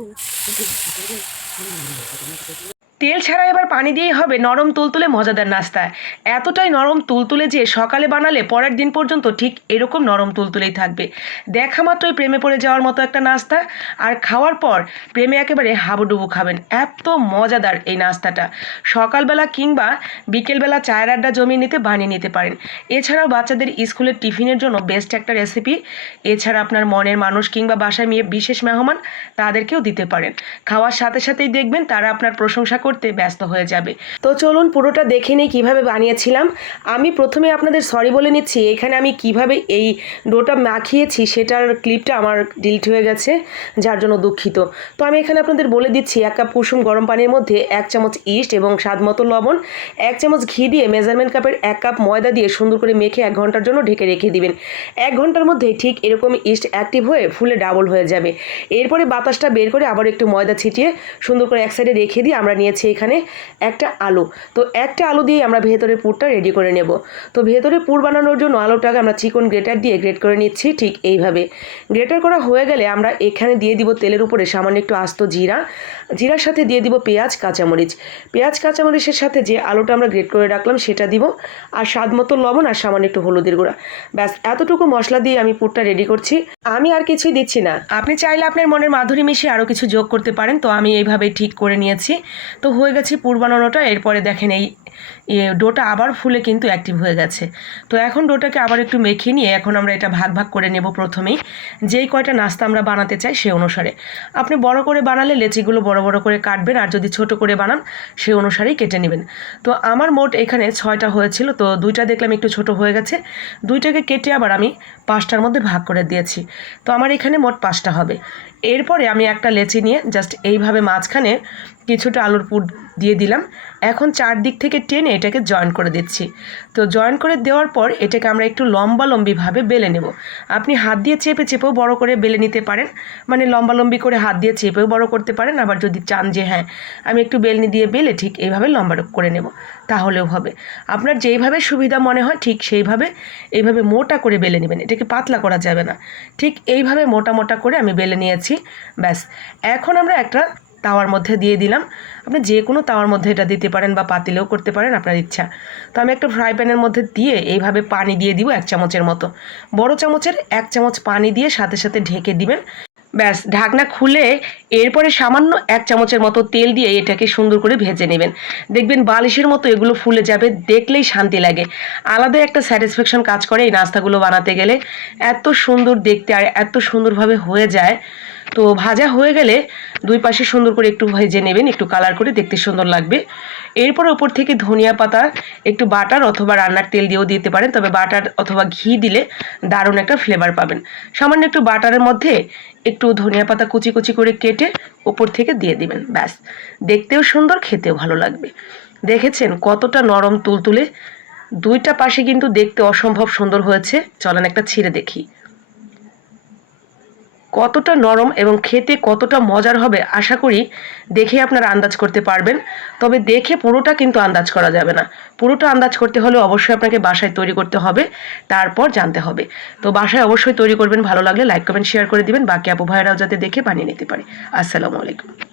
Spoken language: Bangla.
私たちはこれでこのままのご覧ください。তেল ছাড়া এবার পানি দিয়েই হবে নরম তুলতুলে মজাদার নাস্তা। এতটাই নরম তুলতুলে যে সকালে বানালে পরের দিন পর্যন্ত ঠিক এরকম নরম তুলতুলেই থাকবে। দেখা মাত্রই প্রেমে পড়ে যাওয়ার মতো একটা নাস্তা। আর খাওয়ার পর প্রেমে একেবারে হাবুডুবু খাবেন। এত মজাদার এই নাস্তাটা। সকালবেলা কিংবা বিকেলবেলা চায়ের আড্ডা জমিয়ে নিতে বানিয়ে নিতে পারেন। এছাড়াও বাচ্চাদের স্কুলের টিফিনের জন্য বেস্ট একটা রেসিপি। এছাড়া আপনার মনের মানুষ কিংবা বাসায় মেয়ে বিশেষ মেহমান তাদেরকেও দিতে পারেন। খাওয়ার সাথে সাথেই দেখবেন তারা আপনার প্রশংসা করতে ব্যস্ত হয়ে যাবে। তো চলুন পুরোটা দেখে নিই কীভাবে বানিয়েছিলাম। আমি প্রথমে আপনাদের সরি বলে নিচ্ছি, এখানে আমি কীভাবে এই ডোটা মাখিয়েছি সেটার ক্লিপটা আমার ডিলিট হয়ে গেছে, যার জন্য দুঃখিত। তো আমি এখানে আপনাদের বলে দিচ্ছি, এক কাপ কুসুম গরম পানির মধ্যে এক চামচ ইস্ট এবং স্বাদ মতো লবণ, এক চামচ ঘি দিয়ে মেজারমেন্ট কাপের এক কাপ ময়দা দিয়ে সুন্দর করে মেখে এক ঘণ্টার জন্য ঢেকে রেখে দিবেন। এক ঘণ্টার মধ্যে ঠিক এরকম ইস্ট অ্যাক্টিভ হয়ে ফুলে ডাবল হয়ে যাবে। এরপরে বাতাসটা বের করে আবার একটু ময়দা ছিটিয়ে সুন্দর করে এক সাইডে রেখে দিয়ে আমরা নিয়েছি এখানে একটা আলু। তো একটা আলু দিয়ে আমরা ভেতরের পুরটা রেডি করে নেব। তো ভেতরে পুর বানানোর জন্য আলুটাকে আমরা চিকন গ্রেটার দিয়ে গ্রেট করে নিচ্ছি ঠিক এইভাবে। গ্রেটার করা হয়ে গেলে আমরা এখানে দিয়ে দিব তেলের উপরে সামান্য একটু আস্ত জিরা। জিরার সাথে দিয়ে দিব পেঁয়াজ, কাঁচামরিচ। পেঁয়াজ, কাঁচামরিচের সাথে যে আলুটা আমরা গ্রেট করে রাখলাম সেটা দিব। আর স্বাদ মতো লবণ আর সামান্য একটু হলুদের গুঁড়া। ব্যাস, এতটুকু মশলা দিয়ে আমি পুরটা রেডি করছি। আমি আর কিছুই দিচ্ছি না। আপনি চাইলে আপনার মনের মাধুরী মিশিয়ে আরও কিছু যোগ করতে পারেন। তো আমি এইভাবে ঠিক করে নিয়েছি। তো হয়ে গেছে পুর এরপরে দেখেন এই ডোটা আবার ফুলে কিন্তু অ্যাক্টিভ হয়ে গেছে। তো এখন ডোটাকে আবার একটু মেখে নিয়ে এখন আমরা এটা ভাগ ভাগ করে নেব প্রথমেই। যেই কয়টা নাস্তা আমরা বানাতে চাই সে অনুসারে। আপনি বড় করে বানালে লেচিগুলো বড় বড় করে কাটবেন আর যদি ছোট করে বানান সে অনুসারেই কেটে নেবেন। তো আমার মোট এখানে ছয়টা হয়েছিল, তো দুইটা দেখলাম একটু ছোট হয়ে গেছে। দুইটাকে কেটে আবার আমি পাঁচটার মধ্যে ভাগ করে দিয়েছি। তো আমার এখানে মোট পাঁচটা হবে। এরপরে আমি একটা লেচি নিয়ে জাস্ট এইভাবে মাঝখানে কিছুটা আলুর পুর দিয়ে দিলাম। এখন চারদিক থেকে টেনে এটাকে জয়েন করে দিচ্ছি। তো জয়েন করে দেওয়ার পর এটাকে আমরা একটু লম্বা লম্বিভাবে বেলে নেব। আপনি হাত দিয়ে চেপে চেপেও বড় করে বেলে নিতে পারেন। মানে লম্বা লম্বি করে হাত দিয়ে চেপেও বড় করতে পারেন। আবার যদি চান যে হ্যাঁ আমি একটু বেলনি দিয়ে বেলে ঠিক এইভাবে লম্বা করে নেব। তাহলেও হবে। আপনার যেইভাবে সুবিধা মনে হয় ঠিক সেইভাবে এইভাবে মোটা করে বেলে নেবেন। এটাকে পাতলা করা যাবে না। ঠিক এইভাবে মোটা মোটা করে আমি বেলে নিয়েছি। ব্যাস। এখন আমরা একটা তাওয়ার মধ্যে দিয়ে দিলাম। আপনি যে কোনো তাওয়ার মধ্যে এটা দিতে পারেন বা পাতিলেও করতে পারেন, আপনার ইচ্ছা। তো আমি একটা ফ্রাই প্যানের মধ্যে দিয়ে এইভাবে পানি দিয়ে দিব এক চামচের মতো। বড় চামচের এক চামচ পানি দিয়ে সাথে সাথে ঢেকে দিবেন। ব্যাস, ঢাকনা খুলে এরপরে সামান্য এক চামচের মতো তেল দিয়ে এটাকে সুন্দর করে ভেজে নেবেন। দেখবেন বালিশের মতো এগুলো ফুলে যাবে, দেখলেই শান্তি লাগে। আলাদা একটা স্যাটিসফ্যাকশন কাজ করে এই নাস্তাগুলো বানাতে গেলে। এত সুন্দর দেখতে আর এত সুন্দরভাবে হয়ে যায়। তো ভাজা হয়ে গেলে দুই পাশে সুন্দর করে একটু ভেজে নেবেন, একটু কালার করে দেখতে সুন্দর লাগবে। এরপর ওপর থেকে ধনিয়া পাতা, একটু বাটার অথবা রান্নার তেল দিয়েও দিতে পারেন, তবে বাটার অথবা ঘি দিলে দারুণ একটা ফ্লেভার পাবেন। সামান্য একটু বাটারের মধ্যে একটু ধনিয়া পাতা কুচি কুচি করে কেটে ওপর থেকে দিয়ে দিবেন, ব্যাস। দেখতেও সুন্দর, খেতেও ভালো লাগবে। দেখেছেন কতটা নরম তুলতুলে? দুইটা পাশে কিন্তু দেখতে অসম্ভব সুন্দর হয়েছে। চলেন একটা ছিঁড়ে দেখি। কতটা নরম এবং খেতে কতটা মজার হবে আশা করি দেখে আপনারা আন্দাজ করতে পারবেন। তবে দেখে পুরোটা কিন্তু আন্দাজ করা যাবে না। পুরোটা আন্দাজ করতে হলে অবশ্যই আপনাকে বাসায় তৈরি করতে হবে, তারপর জানতে হবে। তো বাসায় অবশ্যই তৈরি করবেন, ভালো লাগলে লাইক কমেন্ট শেয়ার করে দিবেন। বাকি আপু ভাইয়েরাও যাতে দেখে বানিয়ে নিতে পারে। আসসালামু আলাইকুম।